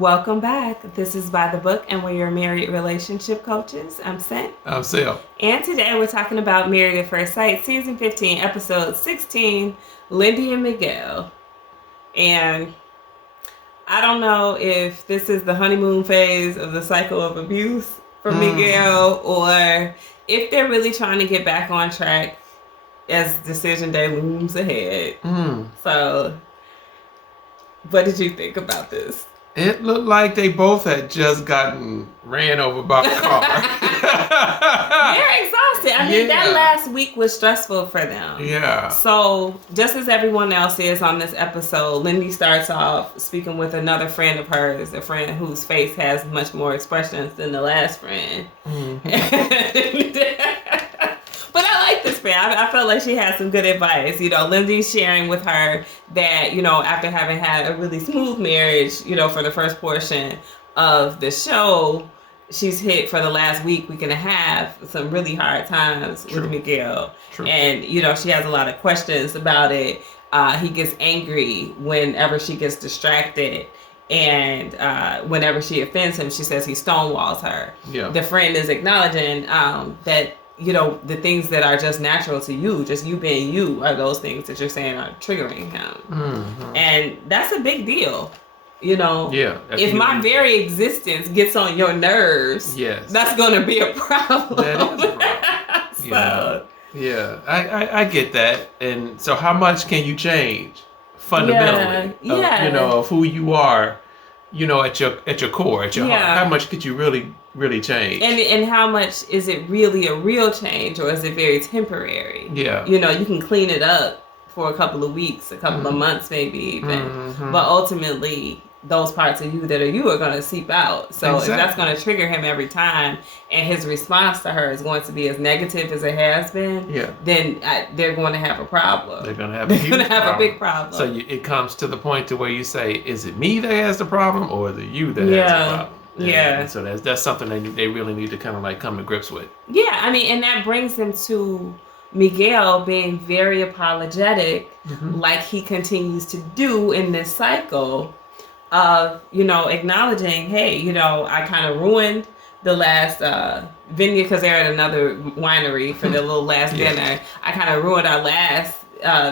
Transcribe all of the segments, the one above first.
Welcome back. This is By the Book, and we're your married relationship coaches. I'm Sent. I'm Sil. And today we're talking about Married at First Sight, Season 15, Episode 16, Lindy and Miguel. And I don't know if this is the honeymoon phase of the cycle of abuse for Miguel, or if they're really trying to get back on track as decision day looms ahead. So, what did you think about this? It looked like they both had just gotten ran over by a car. They're exhausted. I mean, that last week was stressful for them. Yeah. So, just as everyone else is on this episode, Lindy starts off speaking with another friend of hers, a friend whose face has much more expressions than the last friend. But I like this friend. I felt like she had some good advice. You know, Lindy's sharing with her that, you know, after having had a really smooth marriage, you know, for the first portion of the show, she's hit for the last week and a half, some really hard times with Miguel. And, you know, she has a lot of questions about it. He gets angry whenever she gets distracted. And whenever she offends him, she says he stonewalls her. Yeah. The friend is acknowledging that, you know, the things that are just natural to you, just you being you, are those things that you're saying are triggering him. And that's a big deal. You know, if my very existence gets on your nerves, that's going to be a problem. That is a problem. I get that. And so how much can you change fundamentally of who you are, you know, at your core, at your heart? How much could you really change? And how much is it really a real change, or is it very temporary? You know, you can clean it up for a couple of weeks, a couple of months maybe even. But ultimately, those parts of you that are you are going to seep out. So if that's going to trigger him every time, and his response to her is going to be as negative as it has been, then they're going to have a problem. They're going to have a big problem. So it comes to the point to where you say, is it me that has the problem, or is it you that has the problem? And so that's something they really need to kind of like come to grips with. Yeah, I mean, and that brings him to Miguel being very apologetic, like he continues to do in this cycle of, you know, acknowledging, hey, you know, I kind of ruined the last vineyard because they're at another winery for their little last dinner. I kind of ruined our last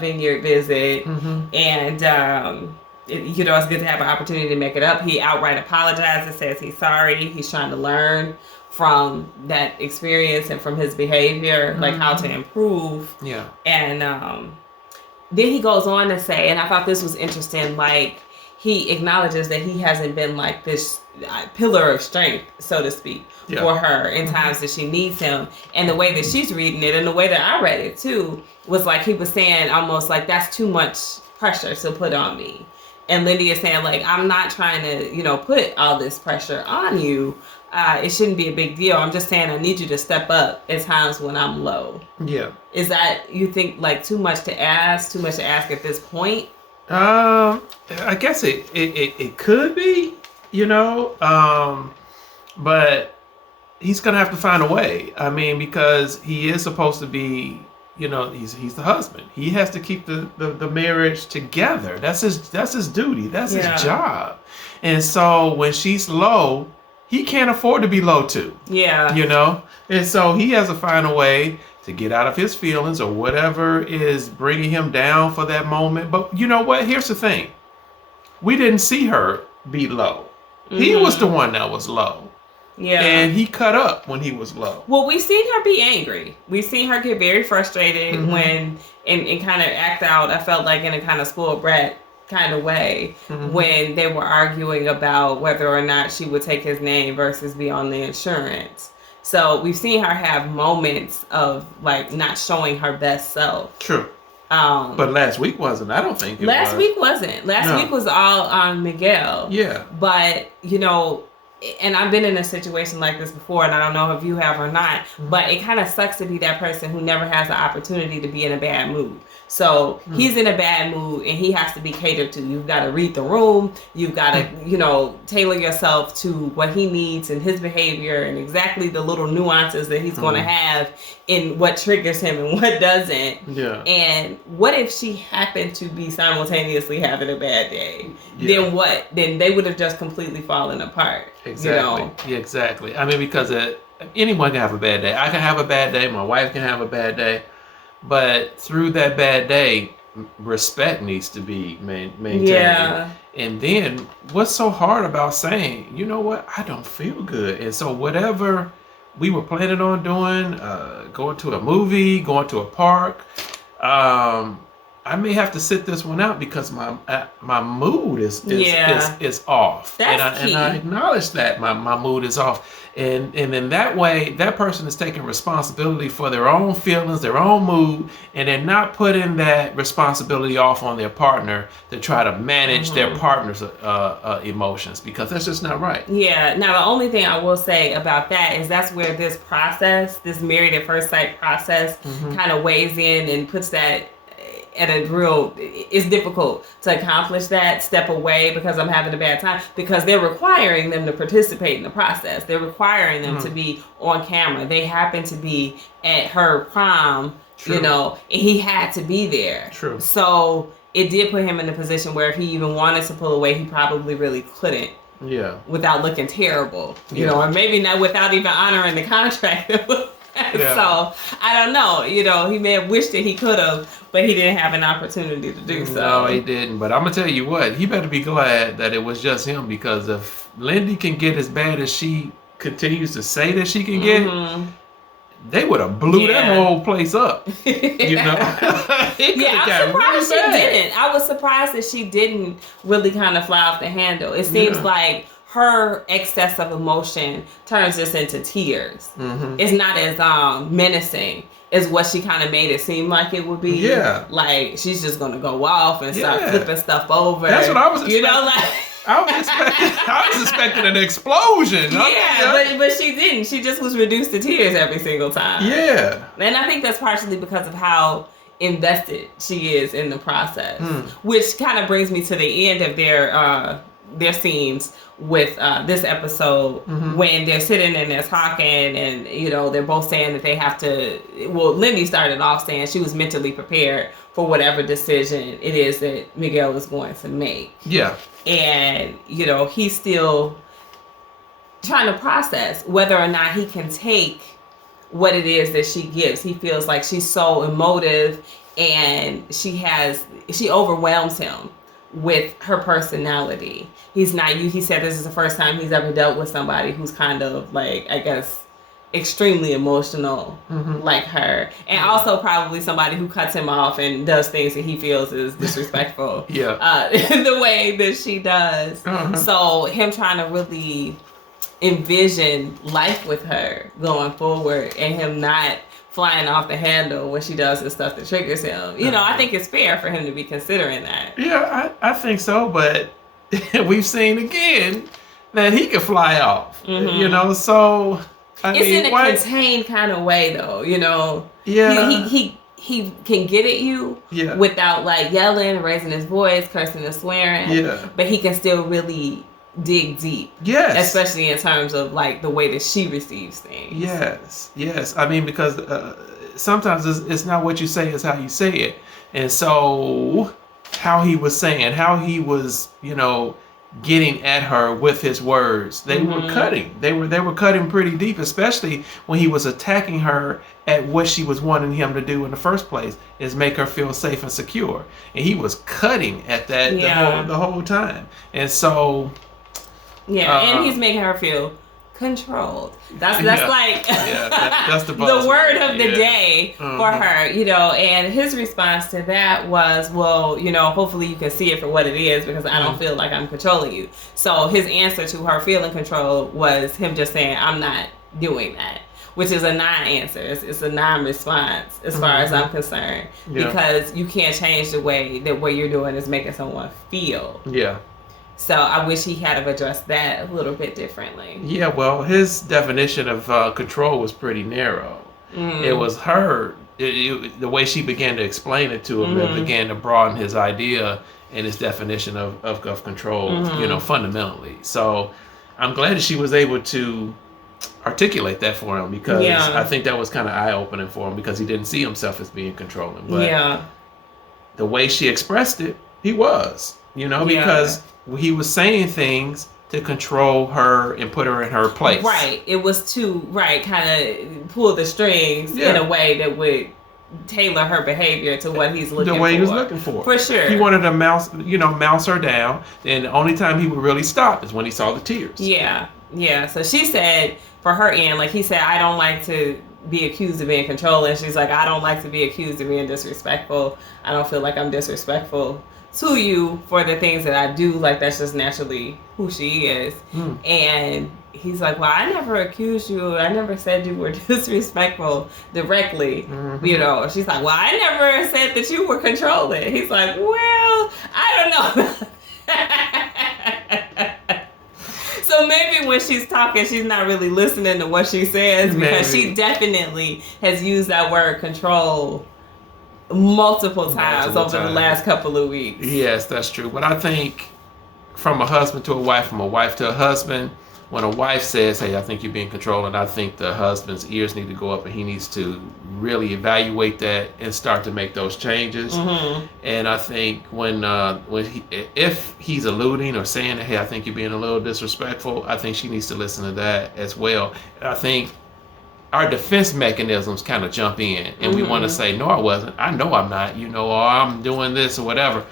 vineyard visit, and you know, it's good to have an opportunity to make it up. He outright apologizes, says he's sorry. He's trying to learn from that experience and from his behavior, like how to improve. And then he goes on to say, and I thought this was interesting, like, he acknowledges that he hasn't been like this pillar of strength, so to speak, for her in times that she needs him. And the way that she's reading it, and the way that I read it too, was like he was saying almost like, that's too much pressure to put on me. And Lindy is saying, like, I'm not trying to, you know, put all this pressure on you. It shouldn't be a big deal. I'm just saying I need you to step up at times when I'm low. Is that, you think, like, too much to ask at this point? I guess it could be, you know, but he's gonna have to find a way. I mean, because he is supposed to be, you know, he's the husband. He has to keep the marriage together. That's his duty. That's his job. And so when she's low, he can't afford to be low too. You know, and so he has to find a way to get out of his feelings or whatever is bringing him down for that moment. But you know what? Here's the thing. We didn't see her be low. He was the one that was low. And he cut up when he was low. Well, we've seen her be angry. We've seen her get very frustrated when, and kind of act out, I felt like, in a kind of spoiled brat kind of way, when they were arguing about whether or not she would take his name versus be on the insurance. So we've seen her have moments of, like, not showing her best self. True. But last week wasn't. I don't think it was. Last week wasn't. Last week was all on Miguel. But, you know, and I've been in a situation like this before, and I don't know if you have or not, but it kind of sucks to be that person who never has the opportunity to be in a bad mood. So he's in a bad mood and he has to be catered to. You've got to read the room. You've got to, tailor yourself to what he needs and his behavior and exactly the little nuances that he's going to have in what triggers him and what doesn't. Yeah. And what if she happened to be simultaneously having a bad day? Yeah. Then what? Then they would have just completely fallen apart. Exactly. Yeah, exactly. I mean, because anyone can have a bad day. I can have a bad day. My wife can have a bad day. But through that bad day, respect needs to be maintained. Yeah. And then what's so hard about saying, you know what, I don't feel good. And so whatever we were planning on doing, going to a movie, going to a park, I may have to sit this one out because my mood is off. That's key. And I acknowledge that my mood is off. And in that way, that person is taking responsibility for their own feelings, their own mood, and they're not putting that responsibility off on their partner to try to manage their partner's emotions, because that's just not right. Yeah. Now, the only thing I will say about that is that's where this process, this married at first sight process, kind of weighs in and puts that at a real, it's difficult to accomplish that step away because I'm having a bad time, because they're requiring them to participate in the process. They're requiring them to be on camera. They happen to be at her prom, and he had to be there. True. So it did put him in a position where if he even wanted to pull away, he probably really couldn't. Yeah. Without looking terrible, or maybe not without even honoring the contract. Yeah. So I don't know. He may have wished that he could have, but he didn't have an opportunity to do so. No, he didn't. But I'm gonna tell you what, he better be glad that it was just him, because if Lindy can get as bad as she continues to say that she can get, they would have blew that whole place up. I'm surprised she didn't. I was surprised that she didn't really kind of fly off the handle. It seems like her excess of emotion turns this into tears. It's not as menacing as what she kind of made it seem like it would be. Yeah. Like she's just gonna go off and start flipping stuff over. That's what I was expecting. I was expecting an explosion. But she didn't. She just was reduced to tears every single time. Yeah. And I think that's partially because of how invested she is in the process. Which kind of brings me to the end of their scenes with this episode, when they're sitting and they're talking, and they're both saying that they have to, Lindy started off saying she was mentally prepared for whatever decision it is that Miguel is going to make. Yeah. And he's still trying to process whether or not he can take what it is that she gives. He feels like she's so emotive and she overwhelms him with her personality. He said this is the first time he's ever dealt with somebody who's kind of like, I guess, extremely emotional like her. And also probably somebody who cuts him off and does things that he feels is disrespectful. The way that she does. So him trying to really envision life with her going forward, and him not flying off the handle when she does the stuff that triggers him. I think it's fair for him to be considering that. Yeah, I think so, but we've seen again that he can fly off. So it's in a contained kind of way though, Yeah. He can get at you without like yelling, raising his voice, cursing and swearing. Yeah. But he can still really dig deep. Yes. Especially in terms of like the way that she receives things. Yes. I mean, because sometimes it's not what you say, it's how you say it. And so how he was saying, how he was, getting at her with his words, they were cutting. They were cutting pretty deep, especially when he was attacking her at what she was wanting him to do in the first place, is make her feel safe and secure. And he was cutting at that the whole time. And so and he's making her feel controlled. That's like that's the word of the day for her, and his response to that was, well, hopefully you can see it for what it is, because I don't feel like I'm controlling you. So his answer to her feeling controlled was him just saying, I'm not doing that, which is a non-answer. It's a non-response as far as I'm concerned, because you can't change the way that what you're doing is making someone feel. Yeah. So I wish he had addressed that a little bit differently. Yeah, well, his definition of control was pretty narrow. It was her the way she began to explain it to him, it began to broaden his idea and his definition of control, fundamentally. So I'm glad that she was able to articulate that for him, because I think that was kind of eye-opening for him, because he didn't see himself as being controlling. But the way she expressed it, he was, because he was saying things to control her and put her in her place. Right. It was to, kind of pull the strings in a way that would tailor her behavior to what he's looking for. The way he was looking for. For sure. He wanted to mouse her down. And the only time he would really stop is when he saw the tears. Yeah. Yeah. So she said, for her end, like he said, I don't like to be accused of being controlling. She's like, I don't like to be accused of being disrespectful. I don't feel like I'm disrespectful to you for the things that I do. Like, that's just naturally who she is. And he's like, well, I never accused you. I never said you were disrespectful directly. She's like, well, I never said that you were controlling. He's like, well, I don't know. So maybe when she's talking, she's not really listening to what she says, because she definitely has used that word control multiple times over the last couple of weeks. Yes, that's true. But I think from a husband to a wife, from a wife to a husband, when a wife says, hey, I think you're being controlling, I think the husband's ears need to go up, and he needs to really evaluate that and start to make those changes. And I think if he's alluding or saying, hey, I think you're being a little disrespectful, I think she needs to listen to that as well. I think our defense mechanisms kind of jump in, and we want to say, no, I wasn't. I know I'm not, or I'm doing this or whatever.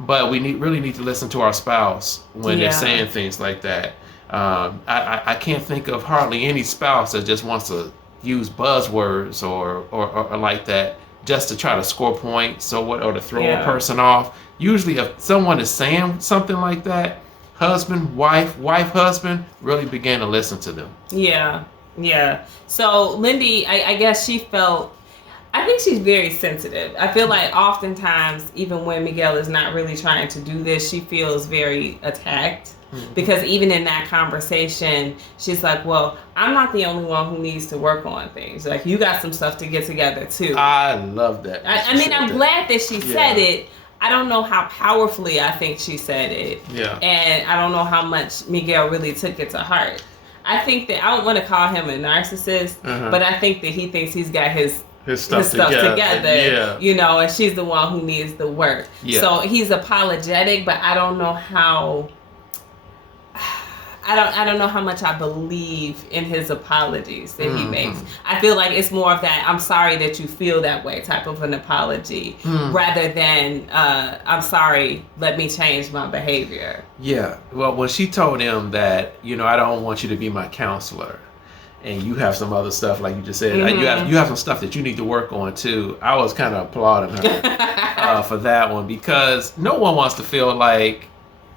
But we really need to listen to our spouse when they're saying things like that. I can't think of hardly any spouse that just wants to use buzzwords or like that just to try to score points or to throw a person off. Usually if someone is saying something like that, husband, wife, husband, really began to listen to them. Yeah. So Lindy, I guess she felt, I think she's very sensitive. I feel like oftentimes, even when Miguel is not really trying to do this, she feels very attacked. Because even in that conversation, she's like, well, I'm not the only one who needs to work on things. Like, you got some stuff to get together too. I love that. I'm glad that she said it. I don't know how powerfully I think she said it. Yeah. And I don't know how much Miguel really took it to heart. I think that, I don't want to call him a narcissist, but I think that he thinks he's got his stuff together. And she's the one who needs the work. So he's apologetic, but I don't know how, I don't know how much I believe in his apologies that he makes. I feel like it's more of that, I'm sorry that you feel that way type of an apology, rather than, I'm sorry, let me change my behavior. Yeah. Well, when she told him that, I don't want you to be my counselor, and you have some other stuff, like you just said, you have some stuff that you need to work on too, I was kind of applauding her for that one, because no one wants to feel like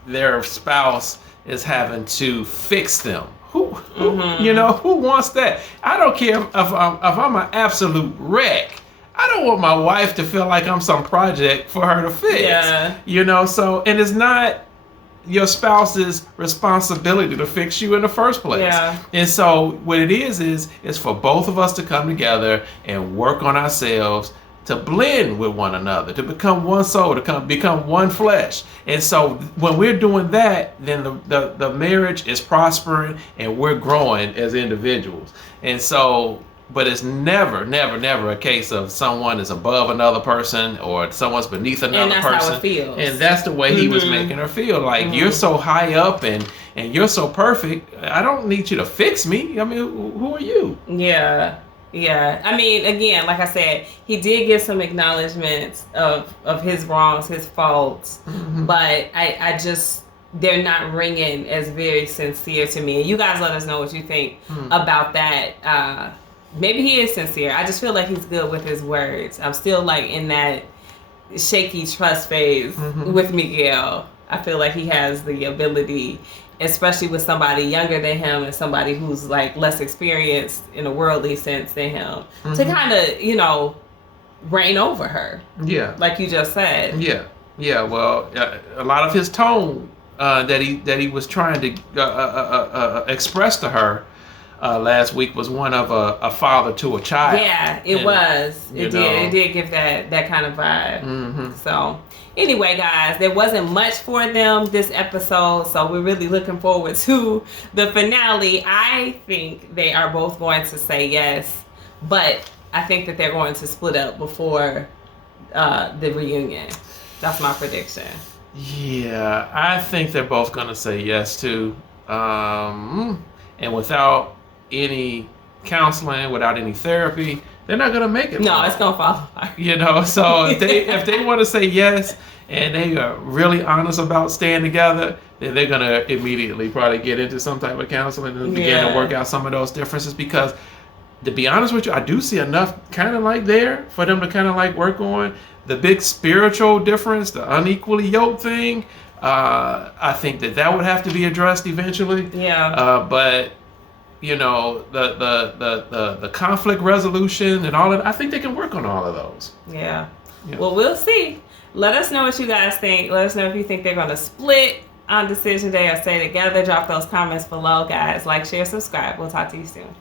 their spouse is having to fix them. Who wants that? I don't care if I'm an absolute wreck. I don't want my wife to feel like I'm some project for her to fix. So, and it's not your spouse's responsibility to fix you in the first place. And so what it is for both of us to come together and work on ourselves, to blend with one another, to become one soul, to become one flesh. And so when we're doing that, then the marriage is prospering and we're growing as individuals. And so, but it's never a case of someone is above another person or someone's beneath another person. And that's how it feels. And that's the way he was making her feel. Like, you're so high up and you're so perfect, I don't need you to fix me. I mean, who are you? Yeah. I mean, again, like I said, he did give some acknowledgments of his wrongs, his faults, but I just, they're not ringing as very sincere to me. And you guys let us know what you think about that. Maybe he is sincere. I just feel like he's good with his words. I'm still like in that shaky trust phase with Miguel. I feel like he has the ability, especially with somebody younger than him and somebody who's like less experienced in a worldly sense than him, to kind of, reign over her. Yeah. Like you just said. Yeah. Well, a lot of his tone that he was trying to express to her last week was one of a father to a child. Yeah, it was. It did give that kind of vibe. Mm-hmm. So anyway, guys, there wasn't much for them this episode, so we're really looking forward to the finale. I think they are both going to say yes, but I think that they're going to split up before the reunion. That's my prediction. Yeah, I think they're both going to say yes too. And without any counseling, without any therapy, they're not going to make it. No, it's going to fall apart. So if they want to say yes and they are really honest about staying together, then they're going to immediately probably get into some type of counseling and begin to work out some of those differences, because to be honest with you, I do see enough kind of like there for them to kind of like work on the big spiritual difference, the unequally yoked thing. I think that would have to be addressed eventually. Yeah. But the conflict resolution and all of that, I think they can work on all of those. Yeah. Well, we'll see. Let us know what you guys think. Let us know if you think they're going to split on decision day or stay together. Drop those comments below, guys. Like, share, subscribe. We'll talk to you soon.